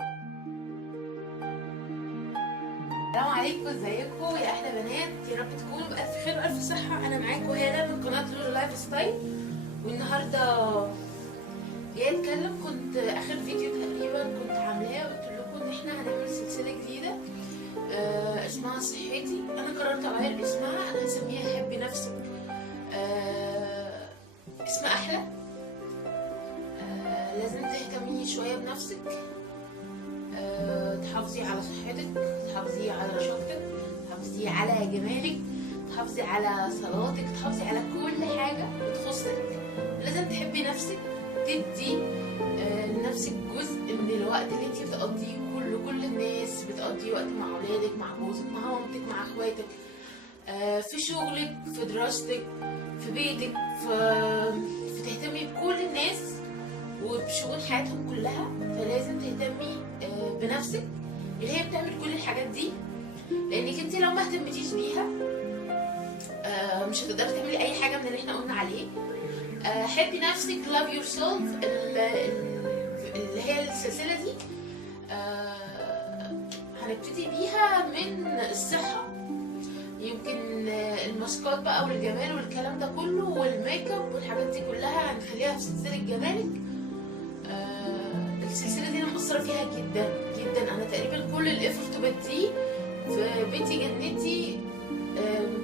السلام عليكم، ازيكم يا احلى بنات؟ يا رب تكونوا بألف خير وألف صحة. أنا معاكم هالة من قناة لولو لايف ستايل، والنهاردة جاية أتكلم. كنت آخر فيديو تقريبا كنت عاملاه قلت لكم إن احنا هنعمل سلسلة جديدة اسمها صحتي. أنا قررت أغير اسمها، أنا هسميها حبي نفسك. اسم أحلى. لازم تهتمي شوية بنفسك، تحافظي على صحتك، تحافظي على رشاقتك، تحافظي على جمالك، تحافظي على صلاتك، تحافظي على كل حاجة بتخصك. لازم تحبي نفسك، تدي لنفسك جزء من الوقت اللي انتي بتقضيه. كل الناس بتقضي وقت مع اولادك، مع جوزك، مع مامتك، مع اخواتك، في شغلك، في دراستك، في بيتك، تهتمي بكل الناس وبشغل حياتهم كلها. فلازم تهتمي بنفسك اللي هي بتعمل كل الحاجات دي، لانك انت لو ما اهتمتيش بيها مش هتقدري تعملي اي حاجه من اللي احنا قلنا عليه. حبي نفسك، love yourself، اللي هي السلسله دي هنبتدي بيها من الصحه. يمكن الماسكات بقى والجمال والكلام ده كله والميك اب والحاجات دي كلها هنخليها في سلسله جمالك. السلسله دي انا مقصره فيها جدا جدا. انا تقريبا كل الافورت بديه في بيتي جنتي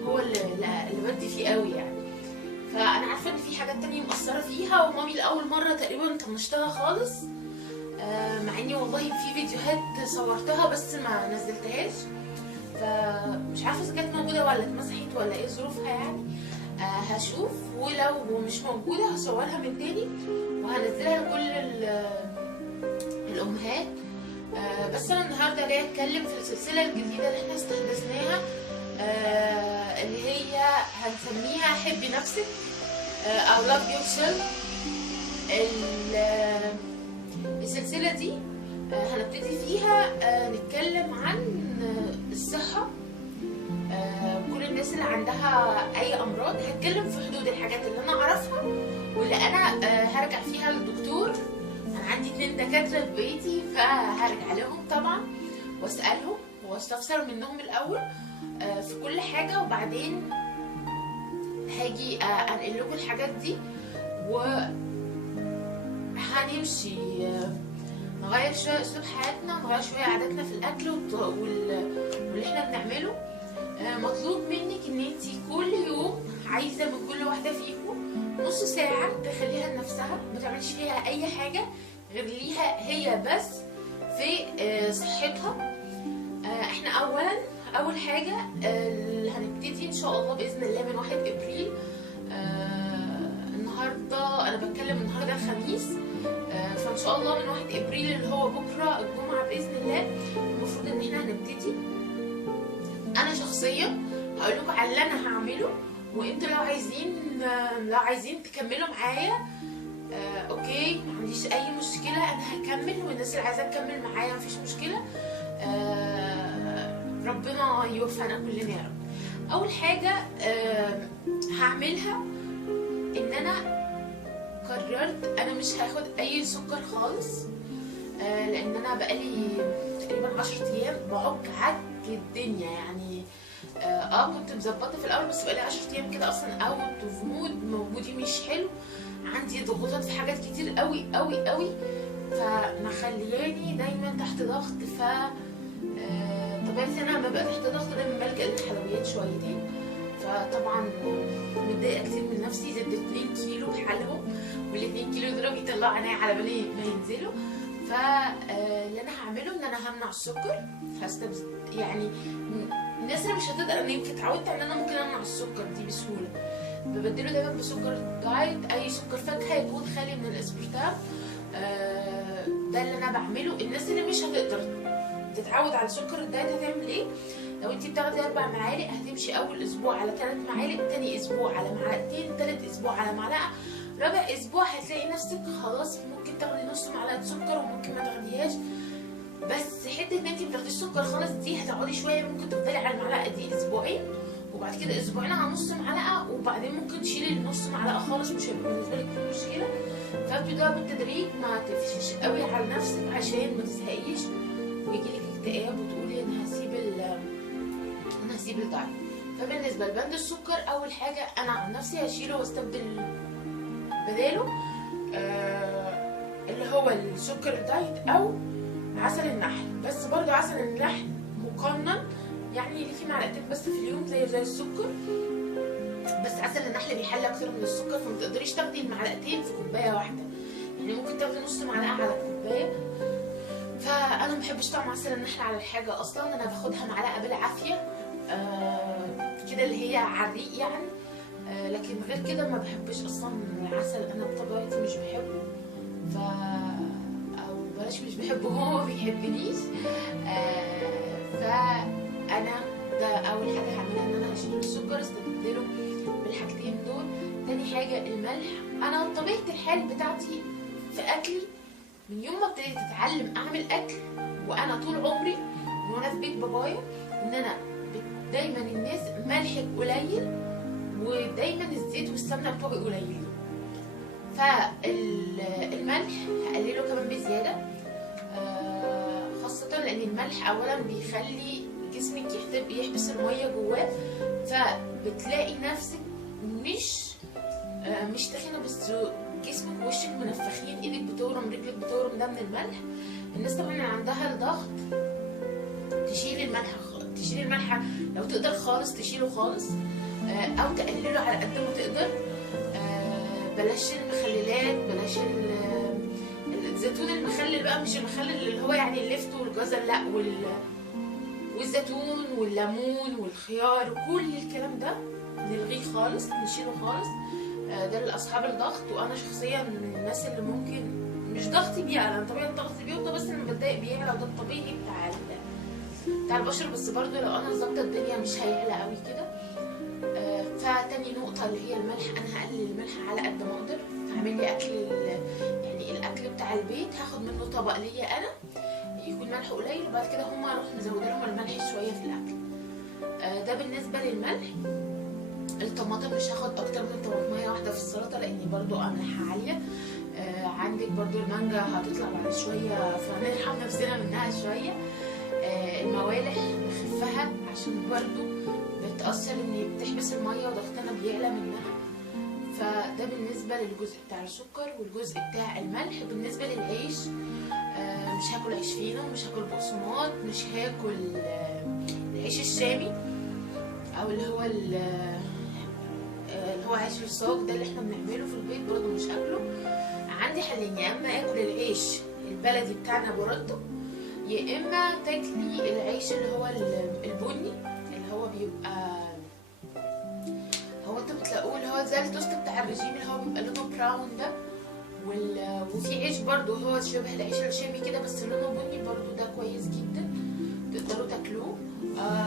هو اللي بدي فيه قوي يعني. فانا عارفه ان في حاجات تانية مقصره فيها، ومامي لاول مره تقريبا طنشتها خالص، مع اني والله في فيديوهات صورتها بس ما نزلتهاش. فمش عارفه اذا كانت موجوده ولا اتمسحت ولا ايه ظروفها يعني. هشوف، ولو مش موجوده هصورها من تاني وهنزلها كل الامهات. بس انا النهارده جايه اتكلم في السلسله الجديده اللي احنا استحدثناها، اللي هي هنسميها حبي نفسك او love yourself. السلسله دي هنبتدي فيها نتكلم عن الصحه. كل الناس اللي عندها اي امراض هتكلم في حدود الحاجات اللي انا اعرفها واللي انا هرجع فيها للدكتور. انا عندي 2 دكاتره في بيتي، فهرجع لهم طبعا واسالهم واستفسر منهم الاول في كل حاجه، وبعدين هاجي انقل لكم الحاجات دي وهنمشي نغير شويه اسلوب حياتنا، نغير شويه عاداتنا في الاكل واللي احنا بنعمله. مطلوب منك ان انت كل يوم عايزه من كل واحده فيكم نص ساعه تخليها لنفسها، ما تعملش فيها اي حاجه غير ليها هي بس في صحتها. احنا اول حاجه اللي هنبتدي ان شاء الله باذن الله من 1 ابريل. النهارده انا بتكلم النهارده الخميس، فان شاء الله من 1 ابريل اللي هو بكره الجمعه باذن الله المفروض ان احنا هنبتدي. انا شخصيا هقول لكم على اللي انا هعمله، وانتوا لو عايزين تكملوا معايا اوكي، ما عنديش اي مشكله، انا هكمل، والناس اللي عايزه تكمل معايا مفيش مشكله. ربنا يوفقنا كلنا يا رب. اول حاجه هعملها ان انا قررت انا مش هاخد اي سكر خالص، لان انا بقالي تقريبا 10 ايام بعك الدنيا يعني. كنت مظبطه في الاول، بس بقالي 10 ايام كده اصلا اوت اوف مود، مودي مش حلو، عندي ضغوطات في حاجات كتير قوي قوي قوي، فمخلياني دايما تحت ضغط. طبيعتي انا لما ببقى تحت ضغط دايما بلجأ للحلويات شويتين، فطبعا متضايقه كتير من نفسي. زدت 2 كيلو بحالهم، وال2 كيلو دول بيطلعوا عينيا على بالي ما ينزلوا. فاللي انا هعمله ان انا همنع السكر، يعني الناس اللي مش هتقدر، انا يمكن اتعودت ان انا ممكن امنع السكر دي بسهوله، ببدله دايما بسكر دايت، اي سكر فاكهه يكون خالي من الاسبرتام. ده اللي انا بعمله. الناس اللي مش هتقدر تتعود على سكر الدايت هتعمل ايه؟ لو انتي بتاخدي 4 معالق هتمشي اول اسبوع على 3 معالق، تاني اسبوع على معلقتين، تالت اسبوع على معلقه، رابع اسبوع هتلاقي نفسك خلاص ممكن تاخدي نص معلقه سكر وممكن ما تاخديهاش. بس حته ان انتي ما تاخديش سكر خالص دي هتقعدي شويه، ممكن تفضلي على المعلقه دي اسبوعين وبعد كده اسبوعين على نص معلقه، وبعدين ممكن تشيلي النص معلقه خالص، مش هيبقى بالنسبه لك في مشكله. فابتدي بالتدريج، ما تقفشيش قوي على نفسك عشان ما تزهقيش ويجيلك اكتئاب وتقولي انا هسيب الدايت. فبالنسبه لبند السكر، اول حاجه انا عن نفسي هشيله واستبدل بداله اللي هو السكر الدايت او عسل النحل. بس برضو عسل النحل مقنن، يعني ليكي معلقتين بس في اليوم زي السكر، بس عسل النحل بيحلي اكتر من السكر، فما تقدريش تاخدي المعلقتين في كوبايه واحده، يعني ممكن تاخدي نص معلقه على الكوبايه. فانا ما بحبش طعم عسل النحل على الحاجه اصلا، انا باخدها معلقه بالعافيه كده اللي هي على الريق يعني. لكن غير كده ما بحبش اصلا العسل، انا بطبيعتي مش بحبه، او بلاش مش بحبه، هو ما بيحبنيش. فانا ده اول حاجه هعملها، ان انا هشيل السكر استبدله بالحاجتين دول. تاني حاجه الملح، انا طبيعه الحال بتاعتي في اكلي من يوم ما ابتديت اتعلم اعمل اكل، وانا طول عمري من وانا في بيت بابايا ان انا دايما الناس ملحك قليل، ودايما الزيت والسمنه بتوعي قليلين. فالملح هقلله كمان بزياده، خاصه لان الملح اولا بيخلي جسمك يحبس الميه جواه، فبتلاقي نفسك مش تخينه، بس جسمك ووشك منفخين، ايدك بتورم، رجلك بتورم، ده من الملح. الناس طبعا اللي عندها الضغط تشيل الملح لو تقدر خالص تشيله خالص، او تقلله على قد ما تقدر. بلاش المخللات، بلاش الزيتون المخلل بقى، مش المخلل اللي هو يعني اللفت والجزر، لا، والزيتون والليمون والخيار وكل الكلام ده نلغيه خالص، نشيله خالص. ده لاصحاب الضغط، وانا شخصيا من الناس اللي ممكن مش ضغطي بيعلى، انا طبيعي ضغطي بيوطى، بس لما بتضايق بيعلى، وده الطبيعي بتاع البشر. بس برضه لو انا ظابطه الدنيا مش هيعلى قوي كده. فتاني نقطه اللي هي الملح، انا هقلل الملح على قد ما اقدر. هعمل لي اكل يعني الاكل بتاع البيت هاخد منه طبق ليا انا يكون ملح قليل، وبعد كده هما اروح مزوده لهم الملح شويه في الاكل. ده بالنسبه للملح. الطماطم مش هاخد اكتر من طماطميه واحده في السلطه، لاني برضو ملحها عاليه. عندك برضو المانجا هتطلع بعد شويه، فنرحم نفسنا منها شويه. الموالح نخفها عشان برضو بتأثر ان بتحبس الميه وضغطنا بيعلى منها. فده بالنسبه للجزء بتاع السكر. والجزء بتاع الملح بالنسبه للعيش، مش هاكل عيش فينو، مش هاكل بقسماط، مش هاكل العيش الشامي او اللي هو عيش الصاج، ده اللي احنا بنعمله في البيت، برضو مش هاكله. عندي حلين، يا اما اكل العيش البلدي بتاعنا برده، يا اما تاكلي العيش اللي هو البني، اللي هو بيبقى هو انتوا بتلاقوه اللي هو زي التوست بتاع الرجيم، اللي هو بيبقى لونه براون ده. وفي عيش برضو هو شبه العيش الشامي كده بس لونه بني، برضو ده كويس جدا، تقدروا تاكلوه.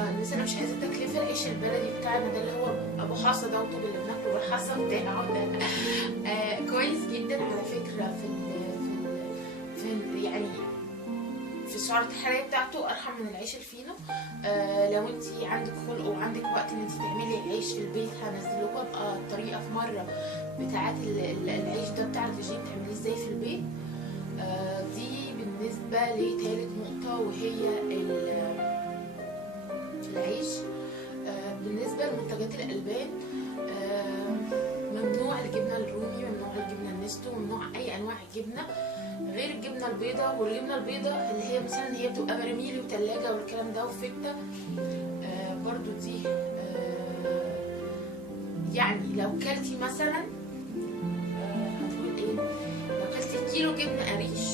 الناس اللي مش عايزه تكلفه، العيش البلدي بتاعنا ده اللي هو ابو حصى ده، وطوب اللي بناكله بالحصى بتاعه ده كويس جدا على فكره. في يعني في السعرات الحراريه بتاعته ارحم من العيش الفينو. لو انت عندك خلق وعندك وقت ان انت تعملي عيش في البيت، هنزل لكم ابقى الطريقه في مره بتاعت العيش ده بتاع الرجيم تعمليه ازاي في البيت. دي بالنسبه لثالث نقطه، وهي العيش. بالنسبه لمنتجات الالبان، ممنوع الجبنه الرومي، ممنوع الجبنه النستو، ممنوع اي انواع الجبنه غير الجبنه البيضاء. والجبنه البيضاء اللي هي مثلا هي بتبقى براميلي وتلاجة والكلام ده وفته، برضو دي يعني لو كلتي مثلا هنقول ايه، لو كلتي كيلو جبنه قريش،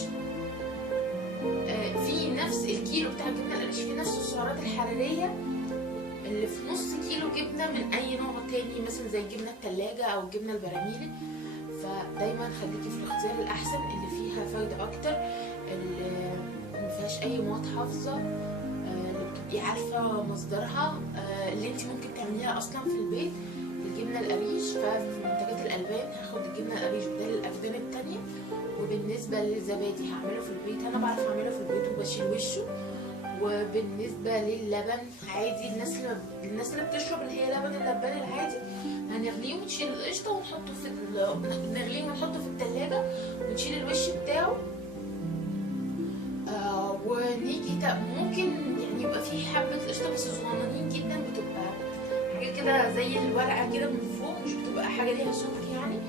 في نفس الكيلو بتاع الجبنه القريش في نفس السعرات الحراريه اللي في نص كيلو جبنه من اي نوع تاني، مثلا زي الجبنه التلاجة او الجبنه البراميلي. فدايما خليكي في الاختيار الاحسن اللي فيها فايده اكتر، اللي مفيهاش اي مواد حافظه، اللي بتبقي عارفه مصدرها، اللي انت ممكن تعمليها اصلا في البيت. الجبنه القريش، ففي منتجات الالبان هاخد الجبنه القريش بدل الالبان التانيه. وبالنسبه للزبادي هعمله في البيت، انا بعرف اعمله في البيت وبشيل وشه وبالنسبه للبن عادي، الناس اللي بتشرب اللي هي لبن اللبان العادي، هنغليه ونشيل القشطه ونحطه نغليه ونحطه في التلاجة ونشيل الوش بتاعه. ونيجي ممكن يعني يبقى فيه حبه قشطه بس صغننين جدا، بتبقى حاجه كده زي الورقه كده من فوق، مش بتبقى حاجه ليها سمك يعني.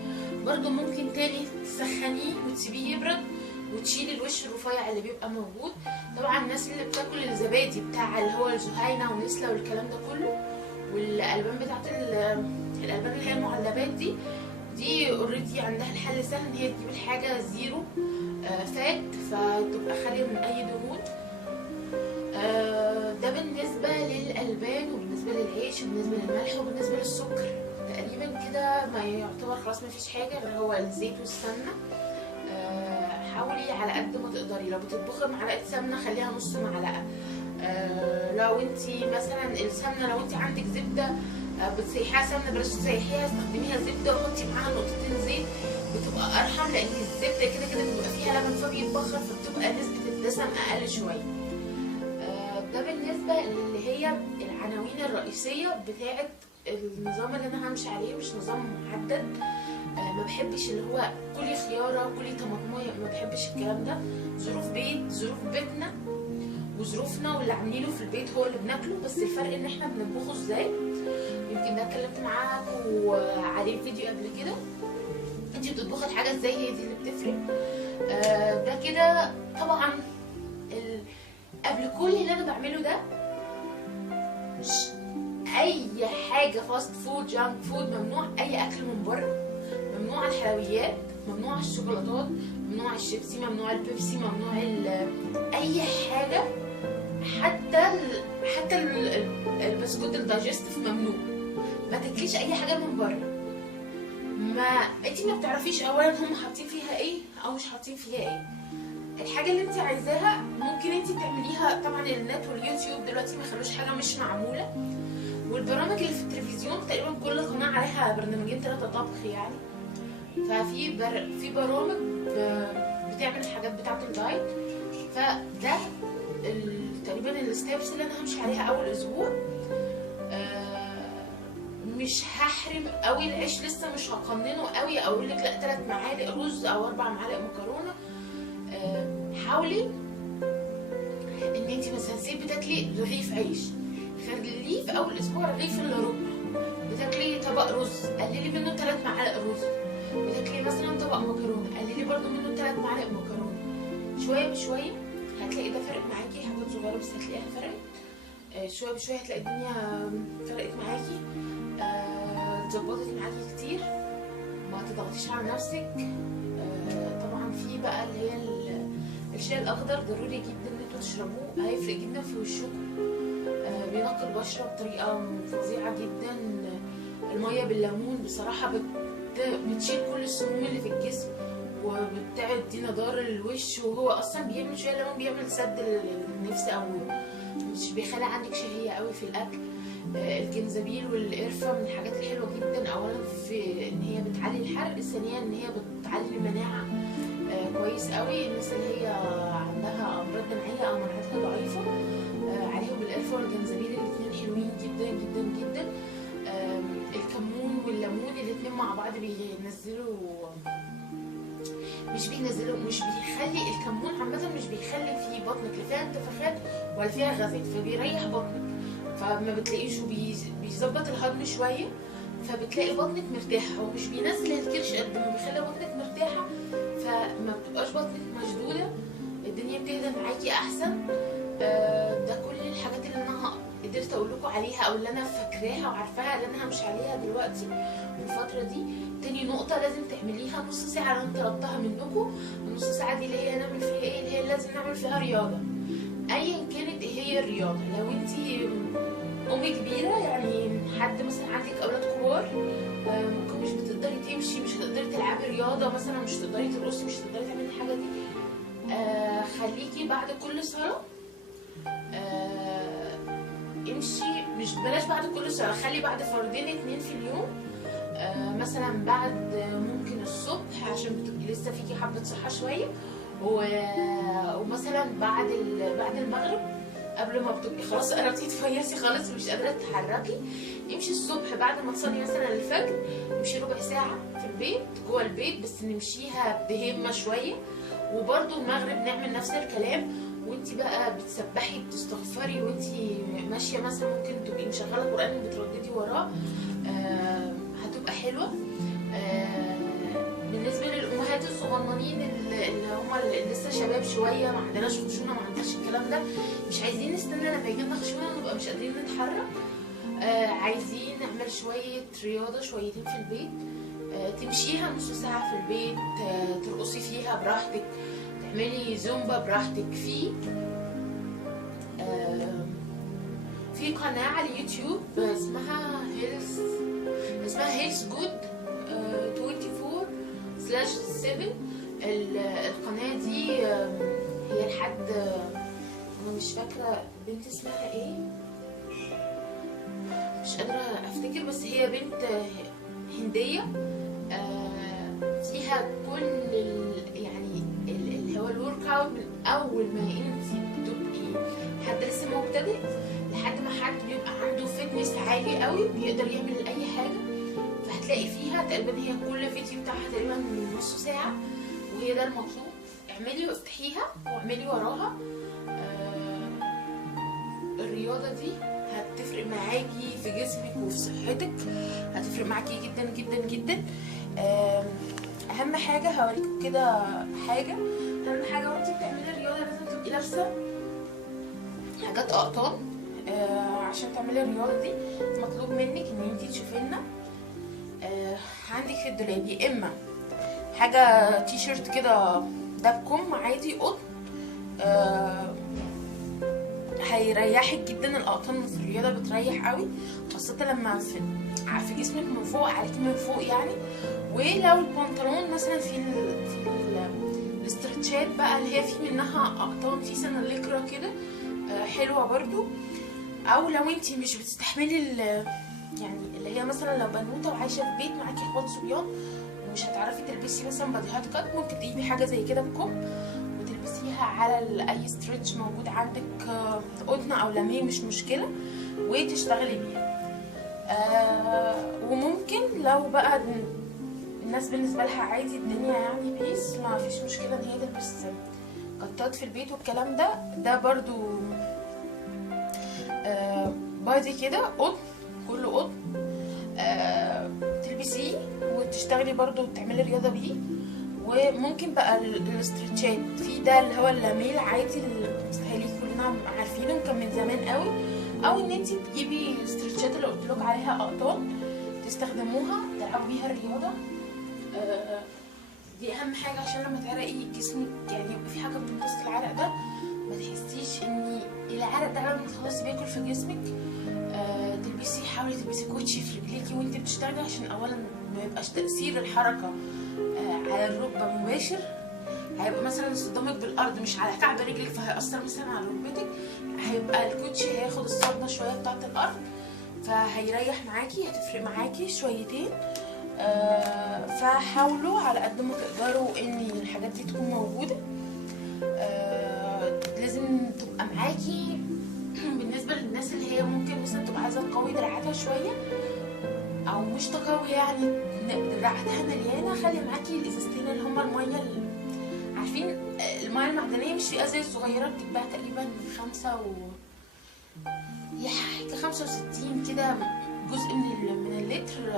برضو ممكن تاني تسخنيه وتسيبيه يبرد وتشيل الوش الرفيع اللي بيبقى موجود. طبعا الناس اللي بتاكل الزبادي بتاع اللي هو الزهاينه ونسله والكلام ده كله، والالبان بتاعت الالبان اللي هي المعلبات دي اوريدي عندها الحل سهل ان هي تجيب الحاجه زيرو فات، فتبقى خاليه من اي دهون. ده بالنسبه للالبان وبالنسبه للعيش وبالنسبه للملح وبالنسبه للسكر. تقريبا كده ما يعتبر خلاص ما فيش حاجه غير هو الزيت والسمنه. حاولي على قد ما تقدري، لو بتطبخي معلقه سمنه خليها نص معلقه. لو انتي مثلا السمنه لو انتي عندك زبده بتسيحيها سمنه، بلاش تسيحيها استخدميها زبده وحطي معاها نقطتين زيت، بتبقى ارحم، لان الزبده كده بيبقى فيها لبن فبيتبخر فبتبقى نسبه الدسم اقل شويه. ده بالنسبه اللي هي العناوين الرئيسيه بتاعه النظام اللي انا همشي عليه، مش نظام محدد. ما بحبش اللي هو كلي خياره كلي طماطمايه، ما بحبش الكلام ده. ظروف بيتنا وظروفنا واللي عاملينه في البيت هو اللي بناكله، بس الفرق ان احنا بنطبخه ازاي. يمكن ده اتكلمت معاكم عليه في فيديو قبل كده، انتي بتطبخي الحاجه ازاي هي دي اللي بتفرق. ده كده طبعا قبل كل اللي انا بعمله ده اي حاجه فاست فود جانك فود ممنوع، اي اكل من بره ممنوع، الحلويات ممنوع، الشوكولاتات ممنوع، الشيبسي ممنوع، البيبسي ممنوع، اي حاجه، حتى البسكوت الدايجستيف ممنوع. ما تاكليش اي حاجه من بره، انتي ما بتعرفيش اولا هم حاطين فيها ايه او مش حاطين فيها ايه. الحاجه اللي انتي عايزاها ممكن انتي تعمليها. طبعا النت واليوتيوب دلوقتي ما خلوش حاجه مش معموله، والبرامج اللي في التلفزيون تقريبا كل قناه عليها برنامجين 3 طبخ يعني. ففي برامج بتعمل الحاجات بتاعه الدايت. فده تقريبا الستيبس اللي انا همشي عليها اول اسبوع. مش هحرم قوي العيش، لسه مش هقننه قوي اقول لك لا 3 معالق رز او 4 معالق مكرونه. حاولي ان انت مثلا بتاكلي رغيف عيش، خليه في اول اسبوع رغيف الا ربع. بتاكلي طبق رز قللي منه 3 معالق رز. بتاكلي مثلا طبق مكرونه قللي برده منه 3 معالق مكرونه. شويه بشويه هتلاقي ده فرق معاكي، حاجات صغيره بس هتلاقيها فرقت. شويه بشويه هتلاقي الدنيا فرقت معاكي، اتظبطت معاكي كتير. ما تضغطيش على نفسك. طبعا في بقى اللي هي الشاي الاخضر ضروري جدا ان انتوا تشربوه، هيفرق جدا في وشكم. بينقي البشره بطريقه فظيعه جدا. الميه بالليمون بصراحه بتشيل كل السموم اللي في الجسم وبتعدي نضاره للوش، وهو اصلا بيعمل شويه ليمون بيعمل سد للنفس او مش بيخلي عندك شهيه قوي في الاكل. الجنزبيل والقرفه من الحاجات الحلوه جدا، اولا في ان هي بتعلي الحرق، ثانيا ان هي بتعلي المناعه كويس قوي. الناس اللي هي عندها امراض مناعيه او مناعتها ضعيفه عليهم القرفه والجنزبيل، الاثنين حلوين جدا جدا جدا. الكمون والليمون الاثنين مع بعض مش بيخلي الكمون عامه مش بيخلي في بطنك لا فيها انتفاخات ولا فيها غازات، فبيريح بطنك، فما بتلاقيش، بيظبط الهضم شويه، فبتلاقي بطنك مرتاحه. هو مش بينزل الكرش قد ما بيخلي بطنك مرتاحه، فما بتبقاش بطنك مشدوده، الدنيا بتهدى معاكي احسن. ده كل الحاجات اللي انا قدرت اقول لكم عليها او اللي انا فاكراها وعارفاها اللي انا همشي عليها دلوقتي الفتره دي. تاني نقطه لازم تعمليها نص ساعه لو انت طلبتها منكم. النص ساعه دي اللي هي نعمل فيها ايه؟ اللي هي لازم نعمل فيها رياضه ايا كانت ايه هي الرياضه. لو انت ام كبيره يعني حد مثلا عندك اولاد كبار ممكن مش بتقدري تمشي، مش هتقدري تلعبي رياضه مثلا، مش هتقدري ترقصي، مش هتقدري تعملي الحاجه دي. خليكي بعد كل صلاه امشي، مش بلاش بعد كل صلاه، خلي بعد فردين 2 في اليوم. مثلا بعد ممكن الصبح عشان بتبقي لسه فيكي حبه صحه شويه، ومثلا بعد المغرب قبل ما بتبقي خلاص قربتي تفيصي خالص ومش قادره تتحركي، امشي الصبح بعد ما تصلي مثلا الفجر، امشي ربع ساعه في البيت جوه البيت، بس نمشيها بهمه شويه. وبرده المغرب نعمل نفس الكلام، وانتي بقى بتسبحي بتستغفري وانتي ماشيه مثلا، ممكن تبقي مشغله قران وبترددي وراه، هتبقى حلوه. بالنسبه للامهات الصغننين اللي هم لسه شباب شويه، ما عندناش خشونه، ما عندناش الكلام ده، مش عايزين نستنى لما يجي لنا خشونه نبقى مش قادرين نتحرك، عايزين نعمل شويه رياضه شويتين في البيت، تمشيها نص ساعه في البيت، ترقصي فيها براحتك، تعملي زومبا براحتك. في قناه على اليوتيوب اسمها هيلث جود 24/7. القناة دي هي لحد، انا مش فاكرة بنت اسمها ايه، مش قادرة افتكر، بس هي بنت هندية، فيها كل يعني اللي هو الورك اوت، من اول ما انت بتبقي حد لسه مبتدئ لحد ما حد بيبقى عنده فتنس عالي قوي بيقدر يعمل اي حاجة. فهتلاقي فيها تقريبا، هي كل فيديو بتاعها تقريبا نص ساعة، وهي ده المطلوب. اعملي وافتحيها واعملي وراها. الرياضة دي هتفرق معاكي في جسمك وفي صحتك، هتفرق معاكي جدا جدا جدا. اهم حاجة هوريكم كده حاجة، اهم حاجة وانتي بتعملي الرياضة لازم تبقي لابسة حاجات اقطان، عشان تعملي الرياضة دي مطلوب منك ان انتي تشوفي لنا عندك في الدولاب يا اما حاجه تي شيرت كده ده بكم عادي قطن، هيريحك جدا. الاقطان في الرياضه بتريح قوي، خاصه لما في جسمك من فوق عليكي من فوق يعني. ولو البنطلون مثلا في الاسترتشات بقى اللي هي في منها اقطان في سنه ليكرا كده، حلوه برضو. او لو انتي مش بتستحملي يعني اللي هي مثلا لو بنوته وعايشه في بيت معاكي اخوات صبيان ومش هتعرفي تلبسي مثلا باديهات كات، ممكن تجيبي حاجه زي كده بكم وتلبسيها على اي ستريتش موجود عندك، قطن او لاميه مش مشكله، وتشتغلي بيها. وممكن لو بقى الناس بالنسبه لها عادي الدنيا يعني بيس، ما فيش مشكله ان هي تلبس قطات في البيت والكلام ده برضو بادي كده قطن، كله قطن، تلبسيه وتشتغلي برضو وتعملي رياضه بيه. وممكن بقى الاسترتشات في ده اللي هو اللاميل عادي اللي مستحيل كلنا عارفينه كان من زمان قوي، او ان انت تجيبي الاسترتشات اللي قلت لك عليها اقطان تستخدموها تلعبوا بيها الرياضه. دي اهم حاجه عشان لما تعرقي جسمك يعني يبقى في حاجه بتمتص العرق ده، ما تحسيش ان العرق ده لما تخلصي بياكل في جسمك. حاولي تلبسي كوتشي في رجليكي وانت بتشتغلي، عشان اولا ما يبقاش تاثير الحركه على الركبه مباشر، هيبقى مثلا صدامك بالارض مش على كعب رجلك فهيأثر مثلا على ركبتك، هيبقى الكوتشي هياخد الصدمه شويه بتاعه الارض فهيريح معاكي، هتفرق معاكي شويتين. فحاولوا على قد ما تقدروا ان الحاجات دي تكون موجوده. لازم تبقى معاكي. بالنسبه للناس اللي هي ممكن مثلا تبقى عايزه تقوي دراعاتها شويه او مش تقوي يعني دراعاتها مليانه، خلي معاكي الازازتين اللي هما الميه عارفين الميه المعدنيه مش في ازاز صغيره بتتباع تقريبا 65 كده جزء من اللتر،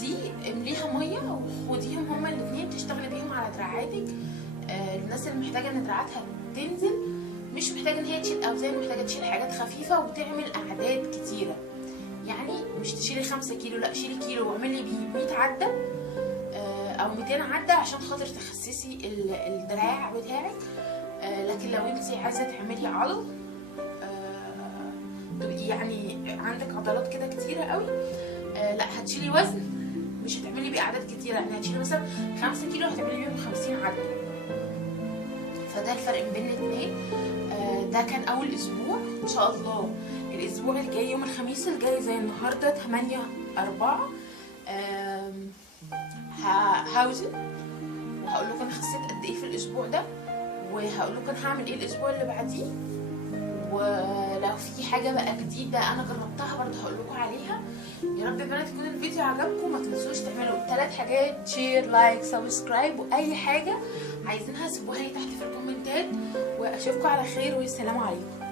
دي امليها ميه وخديهم هما الاثنين تشتغلي بيهم على دراعاتك. الناس اللي محتاجه ان دراعاتها تنزل، مش محتاجه ان هي تشيل اوزان، محتاجه تشيل حاجات خفيفه وتعمل اعداد كتيره، يعني مش تشيلي 5 كيلو، لا شيلي كيلو واعملي بيه 100 عده او 200 عده عشان خاطر تخسسي الدراع بتاعك. لكن لو انت عايزه تعملي عضل تبقي يعني عندك عضلات كده كتيره قوي، لا هتشيلي وزن مش هتعملي بيه اعداد كتيره، يعني هتشيلي مثلا 5 كيلو هتعملي بيهم 50 عده. فده الفرق بين الاثنين. ده كان اول اسبوع. ان شاء الله الاسبوع الجاي يوم الخميس الجاي زي النهارده 8/4 هوزن وهقول لكم انا خسيت قد ايه في الاسبوع ده، وهقول لكم هعمل ايه الاسبوع اللي بعديه، حاجه بقى جديده انا جربتها برضه هقول لكم عليها. يا رب يا بنات يكون الفيديو عجبكم. ما تنسوش تعملوا 3 حاجات: شير، لايك، سبسكرايب، واي حاجه عايزينها سيبوها لي تحت في الكومنتات. واشوفكم على خير والسلام عليكم.